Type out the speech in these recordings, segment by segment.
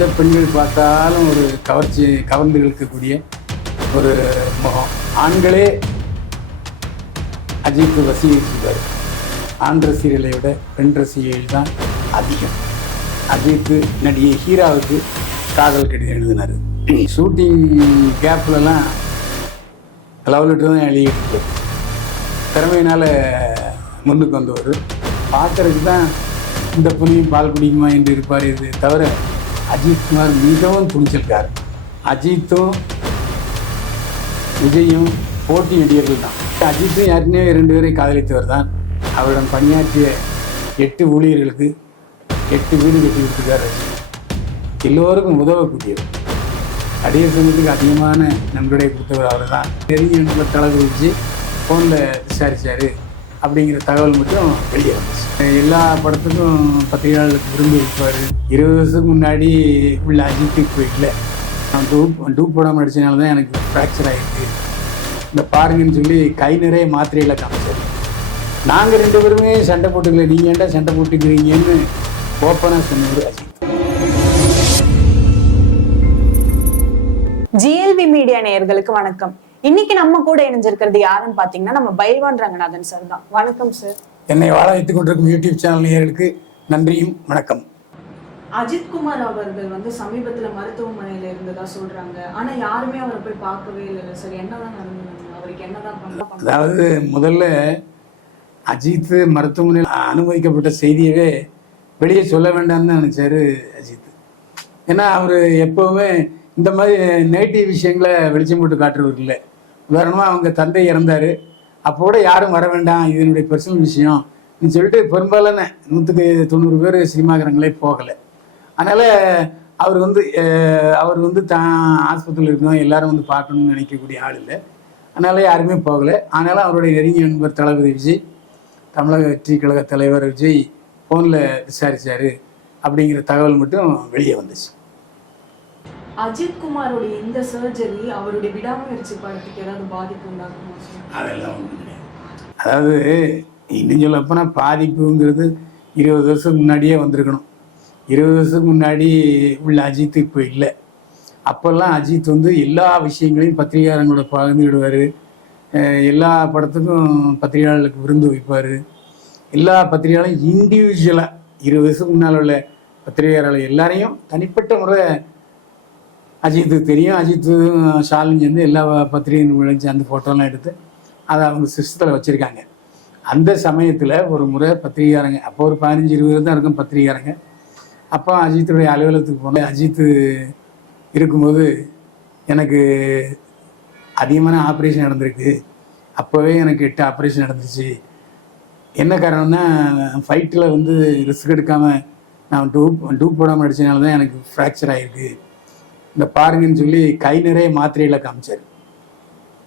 எந்த பெண்கள் பார்த்தாலும் ஒரு கவர்ச்சி கவர்ந்து இழுக்கக்கூடிய ஒரு முகம். ஆண்களே அஜித் ரசிகர் ஆண் ரசிகர்களை விட பெண் ரசிகர்கள் தான் அதிகம். அஜித் நடிகை ஹீராவுக்கு காதல் கடிதம் எழுதினார். ஷூட்டிங் கேப்லலாம் லவ் லெட்டர் தான் எழுதிட்டு திறமையினால் முன்னுக்கு வந்தவர். பார்க்கறதுக்கு தான் இந்த புனியும் பால் குடிக்குமா என்று இருப்பார் இது தவிர அஜித்குமார் மிகவும் துணிச்சிருக்கார் அஜித்தும் விஜயும் போட்டி நடிகர்கள் தான். அஜித்தும் ஏற்கனவே ரெண்டு பேரையும் காதலித்தவர் தான். அவரிடம் பணியாற்றிய எட்டு ஊழியர்களுக்கு எட்டு வீடு கட்டி கொடுத்துருக்கார் அஜித் எல்லோருக்கும் உதவக்கூடியவர். நடிகர் சங்கத்துக்கு அதிகமான நன்கொடை கொடுத்தவர் அவர் தான் நெருங்கி நண்பர் தளபதி வச்சு ஃபோனில் விசாரித்தார் அப்படிங்கிற தகவல் மட்டும் வெளியே வந்துச்சு. எல்லா படத்துக்கும் பத்திரிகையாளர்களுக்கு விரும்பி இருப்பார். இருபது வருஷத்துக்கு முன்னாடி உள்ள அஜித்துக்கு இப்போ நான் டூப் டூப் போடாமல் நடிச்சனால தான் எனக்கு ஃப்ராக்சர் ஆகிருக்கு இந்த பாருங்கன்னு சொல்லி கை நிறைய மாத்திரையில் காமிச்சார். நாங்கள் ரெண்டு பேருமே சண்டை போட்டுக்கல நீங்கள் ஏன்டா சண்டை போட்டுக்கிறீங்கன்னு ஓப்பனாக சொன்னவர் அஜித். ஜிஎல்வி மீடியா நேயர்களுக்கு வணக்கம். இன்னைக்கு நம்ம கூட இணைஞ்சிருக்கிறது யாருன்னு பாத்தீங்கன்னா நம்ம பைல்வான் ரங்கநாதன் சார் தான். வணக்கம் சார் என்னை வாழ வைத்துக் கொண்டிருக்கும் யூடியூப் சேனல் நேயர்களுக்கு நன்றியும் வணக்கம். அஜித் குமார் அவர்கள் வந்து சமீபத்துல மருத்துவமனையில இருந்ததா சொல்றாங்க. ஆனா யாருமே அவரை போய் பார்க்கவே இல்லை சார் என்னதான் நடந்தது? அவருக்கு என்னதான் பண்ண அதாவது முதல்ல அஜித் மருத்துவமனையில் அனுமதிக்கப்பட்ட செய்தியவே வெளியே சொல்ல வேண்டாம்னு நினைச்சாரு அஜித். ஏன்னா அவர் எப்பவுமே இந்த மாதிரி நெகட்டிவ் விஷயங்களை வெளிச்சம் போட்டு காட்டுறவர் இல்லை. உதாரணமாக அவங்க தந்தை இறந்தார். அப்போ கூட யாரும் வர வேண்டாம் இது என்னுடைய பர்சனல் விஷயம். நீ சொல்லிட்டு பெரும்பாலான நூற்றுக்கு தொண்ணூறு பேர் சினிமாக்காரங்களே போகலை. அதனால் அவர் வந்து அவர் வந்து தான் ஆஸ்பத்திரியில் இருக்கணும் எல்லாரும் வந்து பார்க்கணும்னு நினைக்கக்கூடிய ஆள் இல்லை. அதனால் யாருமே போகலை. ஆனாலும் அவருடைய நெருங்கிய நண்பர் தளபதி விஜய் தமிழக வெற்றி கழக தலைவர் விஜய் ஃபோனில் விசாரித்தார் அப்படிங்கிற தகவல் மட்டும் வெளியே வந்துச்சு. அஜித் குமாரோடைய இந்த சர்ஜரி அவருடைய விடாமுயற்சி படத்துக்கு ஏதாவது பாதிப்பு உண்டாகுமா அதெல்லாம் ஒன்றும் கிடையாது. அதாவது இன்னும் சொல்லப்போனால் பாதிப்புங்கிறது இருபது வருஷத்துக்கு முன்னாடியே வந்திருக்கணும். இருபது வருஷத்துக்கு முன்னாடி உள்ள அஜித் இப்போ இல்லை. அப்போல்லாம் அஜித் வந்து எல்லா விஷயங்களையும் பத்திரிகையாளங்களோட பகிர்ந்துக்கிடுவார் எல்லா படத்துக்கும் பத்திரிகையாளர்களுக்கு விருந்து வைப்பார். எல்லா பத்திரிகையாளரும் இண்டிவிஜுவலாக இருபது வருஷத்துக்கு முன்னால் உள்ள பத்திரிகையாளர்கள் எல்லாரையும் தனிப்பட்ட முறை அஜித்து தெரியும். அஜித்து ஷாலினி வந்து எல்லா பத்திரிகையும் விளைஞ்சு அந்த ஃபோட்டோலாம் எடுத்து அதை அவங்க சிஸ்டத்தில் வச்சுருக்காங்க. அந்த சமயத்தில் ஒரு முறை பத்திரிகையாரங்க அப்போ ஒரு பதினஞ்சு இருபது தான் இருக்கும் பத்திரிகையாரங்க அப்போ அஜித்துடைய அலுவலகத்துக்கு போனேன். அஜித்து இருக்கும்போது எனக்கு அதிகமான ஆப்ரேஷன் நடந்திருக்கு. அப்போவே எனக்கு எட்டு ஆப்ரேஷன் நடந்துச்சு. என்ன காரணம்னா ஃபைட்டில் வந்து ரிஸ்க் எடுக்காமல் நான் டூப் டூப் போடாமல் அடித்தனால தான் எனக்கு ஃப்ராக்சர் ஆகிருக்கு இந்த பாருங்கன்னு சொல்லி கை நிறைய மாத்திரைகளை காமிச்சார்.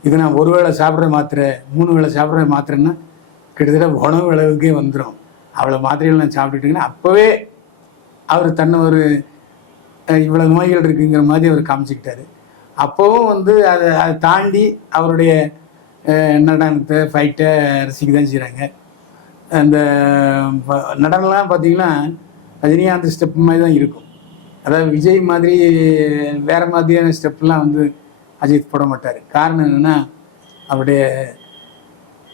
இது நான் ஒரு வேளை சாப்பிட்ற மாத்திரை மூணு வேளை சாப்பிட்ற மாத்திரைன்னா கிட்டத்தட்ட உணவு அளவுக்கே வந்துடும் அவ்வளோ மாத்திரைகள் நான் சாப்பிட்டுட்டீங்கன்னா அப்போவே அவர் தன்னை ஒரு இவ்வளோ நோய்கள் இருக்குங்கிற மாதிரி அவர் காமிச்சிக்கிட்டாரு. அப்போவும் வந்து அதை அதை தாண்டி அவருடைய நடனத்தை ஃபைட்டை ரசிக்க தான் செய்கிறாங்க அந்த நடனம்லாம் பார்த்தீங்கன்னா ரஜினிகாந்த் ஸ்டெப் மாதிரி தான் இருக்கும். அதாவது விஜய் மாதிரி வேற மாதிரியான ஸ்டெப்லாம் வந்து அஜித் போட மாட்டார். காரணம் என்னென்னா அவருடைய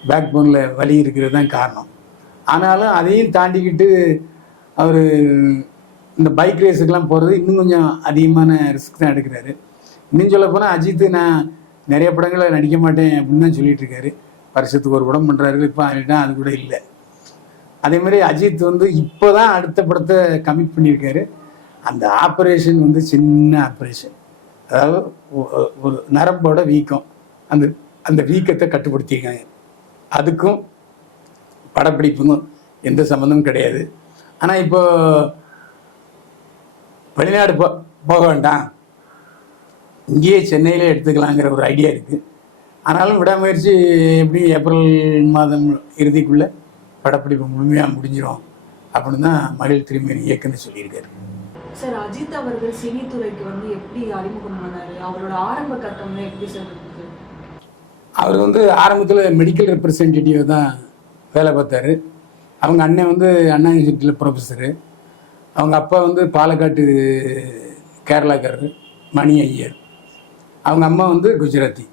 பேக் போனில் வலி இருக்கிறது தான் காரணம். ஆனாலும் அதையும் தாண்டிக்கிட்டு அவர் இந்த பைக் ரேஸுக்கெல்லாம் போகிறது இன்னும் கொஞ்சம் அதிகமான ரிஸ்க் தான் எடுக்கிறாரு. இன்னும் சொல்ல போனால் அஜித் நான் நிறைய படங்களை நடிக்க மாட்டேன் அப்படின்னு தான் சொல்லிட்டு இருக்காரு. வருஷத்துக்கு ஒரு படம் பண்ணுறாரு இப்போ அது கூட இல்லை. அதே மாதிரி அஜித் வந்து இப்போ தான் அடுத்த படத்தை கமிட் பண்ணியிருக்காரு. அந்த ஆப்ரேஷன் வந்து சின்ன ஆப்ரேஷன் அதாவது ஒரு நரம்போட வீக்கம். அந்த அந்த வீக்கத்தை கட்டுப்படுத்தியிருக்காங்க அதுக்கும் படப்பிடிப்புக்கும் எந்த சம்மந்தமும் கிடையாது. ஆனால் இப்போ வெளிநாடு போ போக வேண்டாம். இங்கேயே சென்னையிலே எடுத்துக்கலாங்கிற ஒரு ஐடியா இருக்குது ஆனாலும் விடாமுயற்சி எப்படி ஏப்ரல் மாதம் இறுதிக்குள்ளே படப்பிடிப்பு முழுமையாக முடிஞ்சிடும் அப்படின்னு தான் மகிழ் திரும்பி இயக்குன்னு சொல்லியிருக்காரு. சார் அஜித் அவர்கள் சினித்துறைக்கு வந்து எப்படி அறிமுகமானாரு அவரோட ஆரம்ப கட்டம்ல எப்படி சார் அவர் வந்து ஆரம்பத்தில் மெடிக்கல் ரெப்ரசன்டேட்டிவ் தான் வேலை பார்த்தாரு. அவங்க அண்ணன் வந்து அண்ணா யூனிவர்சிட்டியில் ப்ரொஃபஸரு அவங்க அப்பா வந்து பாலக்காட்டு கேரளாக்காரர் மணி ஐயர். அவங்க அம்மா வந்து குஜராத்தி.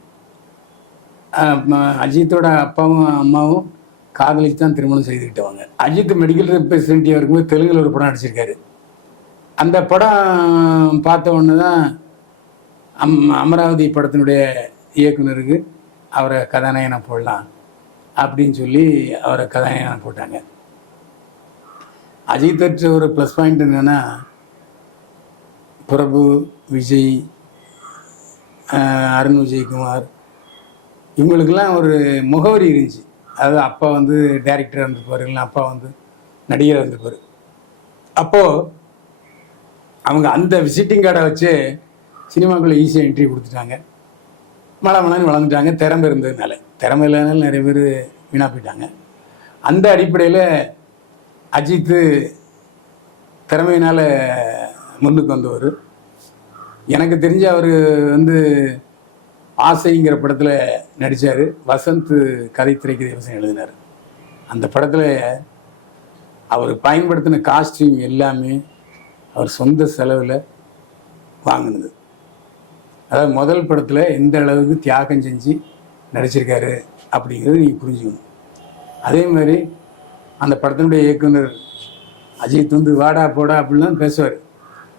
அஜித்தோட அப்பாவும் அம்மாவும் காதலிச்சு தான் திருமணம் செய்துக்கிட்டவங்க அஜித் மெடிக்கல் ரெப்ரசன்டேட்டிவ் இருக்கும்போது தெலுங்குல ஒரு படம் நடிச்சிருக்காரு. அந்த படம் பார்த்த உடனே தான் அம் அமராவதி படத்தினுடைய இயக்குனருக்கு அவரை கதாநாயகனை போடலாம் அப்படின்னு சொல்லி அவரை கதாநாயகனை போட்டாங்க. அஜித்தற்ற ஒரு ப்ளஸ் பாயிண்ட் என்னென்னா பிரபு விஜய் அருண் விஜயகுமார் இவங்களுக்கெல்லாம் ஒரு முகவரி இருந்துச்சு. அதாவது அப்பா வந்து டைரக்டராக இருந்திருப்பார் இல்லைன்னா அப்பா வந்து நடிகர் இருந்திருப்பார். அப்போது அவங்க அந்த விசிட்டிங் கார்டை வச்சு சினிமாக்குள்ளே ஈஸியாக என்ட்ரி கொடுத்துட்டாங்க. மழை மழைன்னு வளர்ந்துட்டாங்க. திறமை இருந்ததுனால. திறமை இல்லைனாலும் நிறைய பேர் வீணாக போயிட்டாங்க. அந்த அடிப்படையில் அஜித்து திறமையினால் முன்னுக்கு வந்தவர். எனக்கு தெரிஞ்ச அவர் வந்து ஆசைங்கிற படத்தில் நடித்தார் வசந்த் கதை திரைக்கு தேவசம் எழுதினார். அந்த படத்தில் அவர் பயன்படுத்தின காஸ்டியூம் எல்லாமே அவர் சொந்த செலவில் வாங்கினது. அதாவது முதல் படத்தில் எந்த அளவுக்கு தியாகம் செஞ்சு நடிச்சிருக்காரு அப்படிங்கிறது நீங்கள் புரிஞ்சுக்கணும். அதே மாதிரி அந்த படத்தினுடைய இயக்குனர் அஜித் வந்து வாடா போடா அப்படிலாம் பேசுவார்.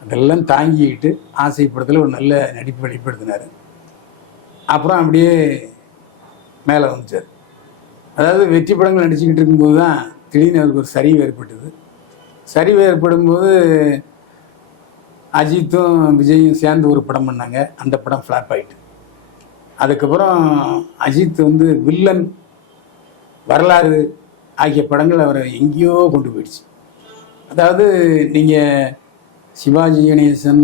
அதெல்லாம் தாங்கிக்கிட்டு ஆசை படத்தில் ஒரு நல்ல நடிப்பு வெளிப்படுத்தினார். அப்புறம் அப்படியே மேலே வந்துச்சார் அதாவது வெற்றி படங்கள் நடிச்சுக்கிட்டு இருக்கும்போது தான் திடீர்னு அவருக்கு ஒரு சரிவு ஏற்பட்டது. சரிவு ஏற்படும்போது அஜித்தும் விஜயும் சேர்ந்து ஒரு படம் பண்ணாங்க. அந்த படம் ஃப்ளாப் ஆயிட்டு. அதுக்கப்புறம் அஜித் வந்து வில்லன் வரலாறு ஆகிய படங்கள் அவரை எங்கேயோ கொண்டு போயிடுச்சு. அதாவது நீங்கள் சிவாஜி கணேசன்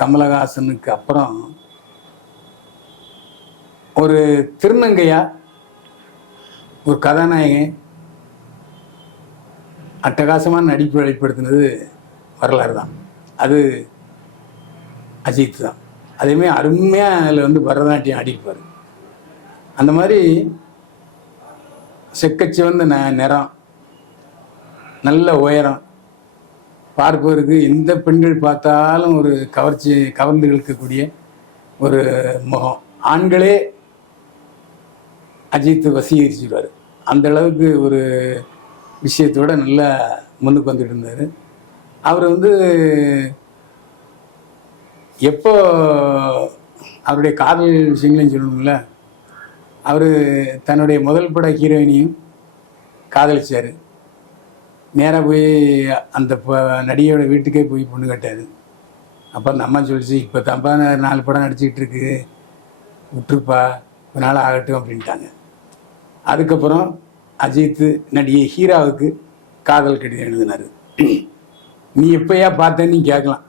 கமலஹாசனுக்கு அப்புறம் ஒரு திருநங்கையா ஒரு கதாநாயகன் அட்டகாசமான நடிப்பு வெளிப்படுத்தினது வரலாறு தான். அது அஜித் தான் அதேமாதிரி அருமையாக அதில் வந்து பரதநாட்டியம் ஆடிப்பார் அந்த மாதிரி செக்கச்சிவந்த ந நிறம் நல்ல உயரம் பார்ப்பவருக்கு எந்த பெண்கள் பார்த்தாலும் ஒரு கவர்ச்சி கவர்ந்து இழுக்கக்கூடிய ஒரு முகம். ஆண்களே அஜித் வசீகரிச்சிடுவார் அந்த அளவுக்கு ஒரு விஷயத்தோட நல்லா முன்னுக்கு வந்துட்டு இருந்தார். அவர் வந்து எப்போ அவருடைய காதல் விஷயங்களையும் சொல்லணும்ல அவர் தன்னுடைய முதல் பட ஹீரோயினையும் காதலிச்சார். நேராக போய் அந்த ப- நடிகையோட வீட்டுக்கே போய் பொண்ணு கட்டாது அப்போ அந்த அம்மா சொல்லிச்சு இப்போ தப்பா நாலு படம் நடிச்சிக்கிட்டு இருக்கு விட்டுருப்பா ஒரு நாள் ஆகட்டும் அப்படின்ட்டாங்க. அதுக்கப்புறம் அஜித் நடிகை ஹீராவுக்கு காதல் கடிதம் எழுதினார். நீ எப்பயா பார்த்தேன்னு நீ கேட்கலாம்.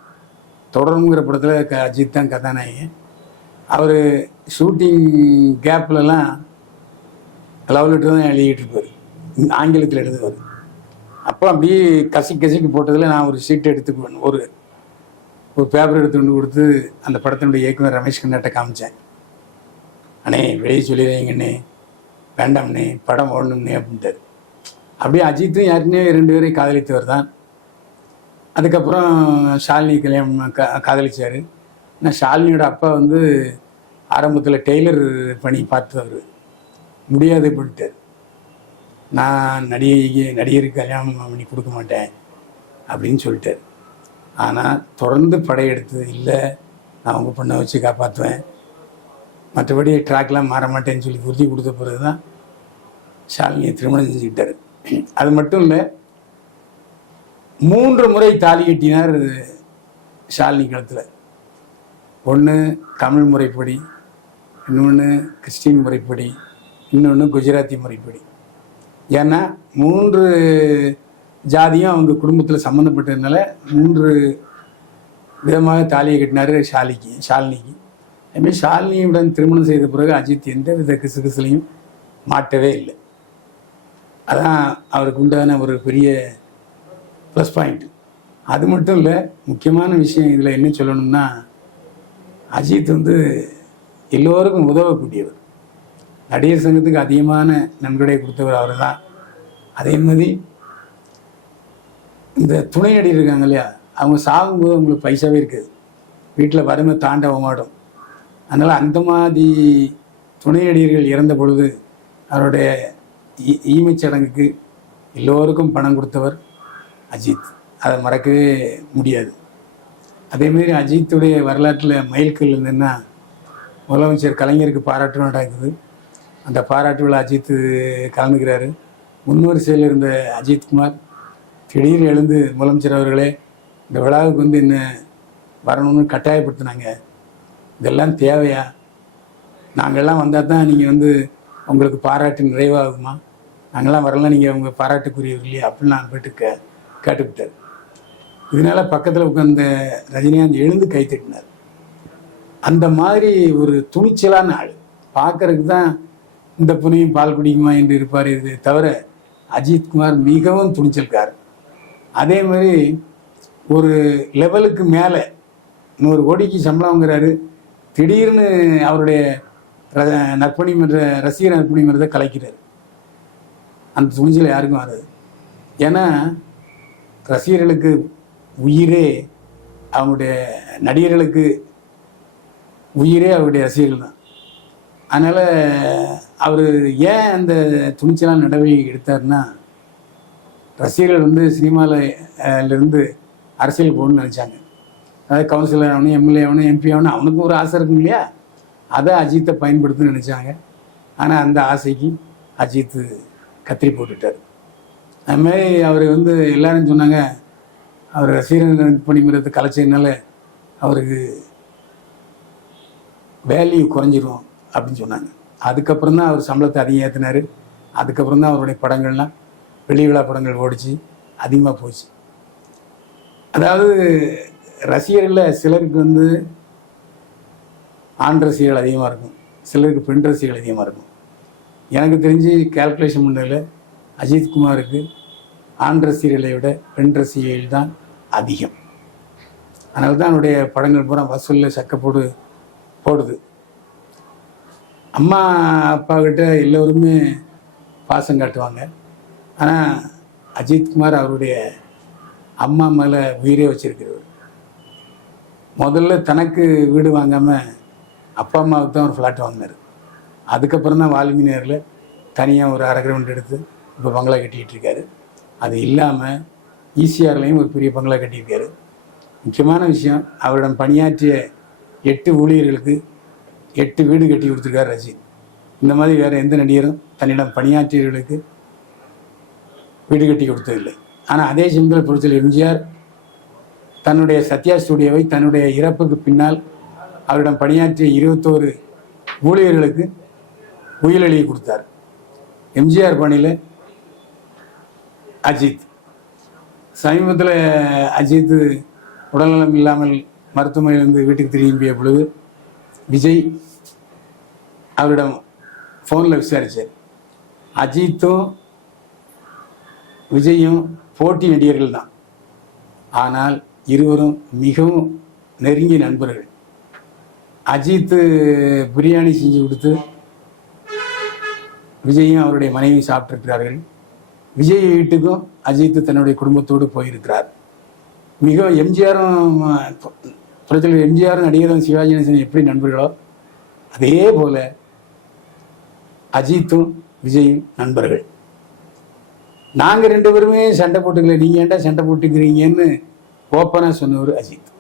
தொடருங்கிற படத்தில் க அஜித் தான் கதாநாயகி. அவர் ஷூட்டிங் கேப்லலாம் லவ் லெட்டர் தான் எழுதிட்டு இருப்பார். ஆங்கிலத்தில் எழுதுவார். அப்போ அப்படியே கசி கசிக்கு போட்டதில் நான் ஒரு சீட் எடுத்துக்குவேன். ஒரு ஒரு பேப்பர் எடுத்து கொண்டு கொடுத்து அந்த படத்தினுடைய இயக்குனர் ரமேஷ் கண்ணாட்ட காமிச்சேன். அண்ணே வெளியே சொல்லிடுறீங்கண்ணே வேண்டாம்ண்ணே படம் ஓடணும்னே அப்படின்ட்டார். அப்படியே அஜித்தும் யாருன்னே ரெண்டு பேரையும் காதலித்தவர் தான். அதுக்கப்புறம் ஷாலினி கல்யாணம் க காதலிச்சார். ஆனால் ஷாலினியோட அப்பா வந்து ஆரம்பத்தில் டெய்லர் பணி பார்த்தவர். முடியாது அப்படின்ட்டார் நான் நடிகைக்கு நடிகருக்கு கல்யாணம் பண்ணி கொடுக்க மாட்டேன் அப்படின்னு சொல்லிட்டார். ஆனால் தொடர்ந்து படையெடுத்து இல்லை. நான் உங்கள் பொண்ணை வச்சு காப்பாற்றுவேன் மற்றபடி ட்ராக்லாம் மாற மாட்டேன்னு சொல்லி உறுதி கொடுத்த பிறகு தான் ஷாலினியை திருமணம் செஞ்சுக்கிட்டார். அது மட்டும் இல்லை மூன்று முறை தாலி கட்டினார் ஷாலினி காலத்தில் ஒன்று தமிழ் முறைப்படி இன்னொன்று கிறிஸ்டின் முறைப்படி இன்னொன்று குஜராத்தி முறைப்படி. ஏன்னா மூன்று ஜாதியும் அவங்க குடும்பத்தில் சம்மந்தப்பட்டதுனால மூன்று விதமாக தாலியை கட்டினார் ஷாலிக்கு ஷாலினிக்கு. அதுமாதிரி ஷாலினியுடன் திருமணம் செய்த பிறகு அஜித் எந்த வித கிசுகிசுலையும் மாட்டவே இல்லை. அதான் அவருக்கு உண்டான ஒரு பெரிய ப்ளஸ் பாயிண்ட் அது மட்டும் இல்லை முக்கியமான விஷயம் இதில் என்ன சொல்லணும்னா அஜித் வந்து எல்லோருக்கும் உதவக்கூடியவர் நடிகர் சங்கத்துக்கு அதிகமான நன்கொடை கொடுத்தவர் அவர் தான் அதே மாதிரி இந்த துணை நடிகர் இருக்காங்க இல்லையா அவங்க சாகும்போது அவங்களுக்கு பைசாவே இருக்குது வீட்டில் வறுமை தாண்டவமாடும் அதனால் அந்த மாதிரி துணை நடிகர்கள் இறந்த பொழுது அவருடைய ஈமைச்சடங்குக்கு ஈமைச் சடங்குக்கு எல்லோருக்கும் பணம் கொடுத்தவர் அஜித். அதை மறக்கவே முடியாது. அதேமாரி அஜித்துடைய வரலாற்றில் மைல்கல் இருந்ததுன்னா முதலமைச்சர் கலைஞருக்கு பாராட்டு நடக்குது. அந்த பாராட்டு விழா அஜித் கலந்துக்கிறாரு முன்வரிசையில் இருந்த அஜித்குமார் திடீர்னு எழுந்து முதலமைச்சர் அவர்களே இந்த விழாவுக்கு வந்து என்ன வரணும்னு கட்டாயப்படுத்தினாங்க. இதெல்லாம் தேவையா? நாங்கள்லாம் வந்தால் தான் நீங்கள் வந்து உங்களுக்கு பாராட்டு நிறைவாகுமா? நாங்கள்லாம் வரலாம் நீங்கள் உங்கள் பாராட்டுக்குரியவர் இல்லையா? அப்படின்னு நான் போயிட்டு கே கேட்டுவிட்டார் இதனால் பக்கத்தில் உட்கார்ந்த ரஜினிகாந்த் எழுந்து கை தட்டினார். அந்த மாதிரி ஒரு துணிச்சலான ஆள். பார்க்கறதுக்கு தான் இந்த புனையும் பால் குடிக்குமா என்று இருப்பார் இது தவிர அஜித்குமார் மிகவும் துணிச்சல்கார் அதே மாதிரி ஒரு லெவலுக்கு மேலே நூறு கோடிக்கு சம்பளம் வாங்குறாரு. திடீர்னு அவருடைய ர- நற்பணி மன்ற ரசிகர் நற்பணி மன்றத்தை கலைக்கிறார். அந்த துணிச்சல் யாருக்கும் வராது. ஏன்னா ரசிகர்களுக்கு உயிரே அவங்களுடைய நடிகர்களுக்கு உயிரே அவருடைய ரசிகர்கள் தான். அதனால் அவர் ஏன் அந்த துணிச்சலான நடவடிக்கை எடுத்தார்னா ரசிகர்கள் வந்து சினிமாவிலேருந்து அரசியல் போகணும்னு நினச்சாங்க. அதாவது கவுன்சிலர் ஆகணும் எம்எல்ஏ ஆகணும் எம்பி ஆகணும் அவனுக்கு ஒரு ஆசை இருக்கும் இல்லையா? அதை அஜித்தை பயன்படுத்தணும்னு நினச்சாங்க. ஆனால் அந்த ஆசைக்கு அஜித்து கத்திரி போட்டுட்டார். அதுமாரி அவர் வந்து எல்லாரும் சொன்னாங்க அவர் ரசிகர் பணிமுறைத்தை கலைச்சதுனால அவருக்கு வேல்யூ குறைஞ்சிரும் அப்படின்னு சொன்னாங்க. அதுக்கப்புறம் தான் அவர் சம்பளத்தை அதிகம் ஏற்றினார் அதுக்கப்புறம் தான் அவருடைய படங்கள்லாம் வெளி விழா படங்கள் ஓடிச்சு அதிகமாக போச்சு. அதாவது ரசிகர்களில் சிலருக்கு வந்து ஆண் ரசிகர்கள் அதிகமாக இருக்கும் சிலருக்கு பெண் ரசிகர்கள் அதிகமாக இருக்கும். எனக்கு தெரிஞ்சு கால்குலேஷன் பண்ணதில் அஜித்குமாருக்கு ஆண் ரசிகர்களை விட பெண் ரசிகர்கள் தான் அதிகம். அதனால தான் அவனுடைய படங்கள் பூரா வசூலில் சக்கப்போடு போடு போடுது. அம்மா அப்பா கிட்ட எல்லோருமே பாசம் காட்டுவாங்க. ஆனால் அஜித்குமார் அவருடைய அம்மா மேலே உயிரே வச்சிருக்கிறவர். முதல்ல தனக்கு வீடு வாங்காமல் அப்பா அம்மாவுக்கு தான் ஒரு ஃப்ளாட் வாங்கினார். அதுக்கப்புறம் தான் வால்மீகி தனியாக ஒரு அரை கிரவுண்ட் எடுத்து இப்போ பங்களா கட்டிக்கிட்டு இருக்காரு அது இல்லாமல் ஈசிஆர்லேயும் ஒரு பெரிய பங்களா கட்டியிருக்காரு. முக்கியமான விஷயம் அவரிடம் பணியாற்றிய எட்டு ஊழியர்களுக்கு எட்டு வீடு கட்டி கொடுத்துருக்காரு ரஜினி இந்த மாதிரி வேறு எந்த நடிகரும் தன்னிடம் பணியாற்றியவர்களுக்கு வீடு கட்டி கொடுத்ததில்லை. ஆனால் அதே சமயத்தில் பொறுத்தல் எம்ஜிஆர் தன்னுடைய சத்யா ஸ்டுடியோவை தன்னுடைய இறப்புக்கு பின்னால் அவரிடம் பணியாற்றிய இருபத்தோரு ஊழியர்களுக்கு உயிர் கொடுத்தார். எம்ஜிஆர் பணியில் அஜித். சமீபத்தில் அஜித் உடல்நலம் இல்லாமல் மருத்துவமனையிலிருந்து வீட்டுக்கு திரும்பிய பொழுது விஜய் அவரிடம் ஃபோனில் விசாரித்தார் அஜித்தும் விஜயும் போட்டி நடிகர்கள் தான். ஆனால் இருவரும் மிகவும் நெருங்கிய நண்பர்கள். அஜித்து பிரியாணி செஞ்சு கொடுத்து விஜயும் அவருடைய மனைவி சாப்பிட்டுருக்கிறார்கள். விஜய் வீட்டுக்கும் அஜித் தன்னுடைய குடும்பத்தோடு போயிருக்கிறார். மிகவும் எம்ஜிஆரும் புரட்சியில் எம்ஜிஆரும் நடிகரும் சிவாஜி கணேசன் எப்படி நண்பர்களோ அதே போல அஜித்தும் விஜயும் நண்பர்கள். நாங்கள் ரெண்டு பேருமே சண்டை போட்டுக்கல. நீங்கள் ஏன்டா சண்டை போட்டுக்கிறீங்கன்னு ஓப்பனாக சொன்னவர் அஜித்.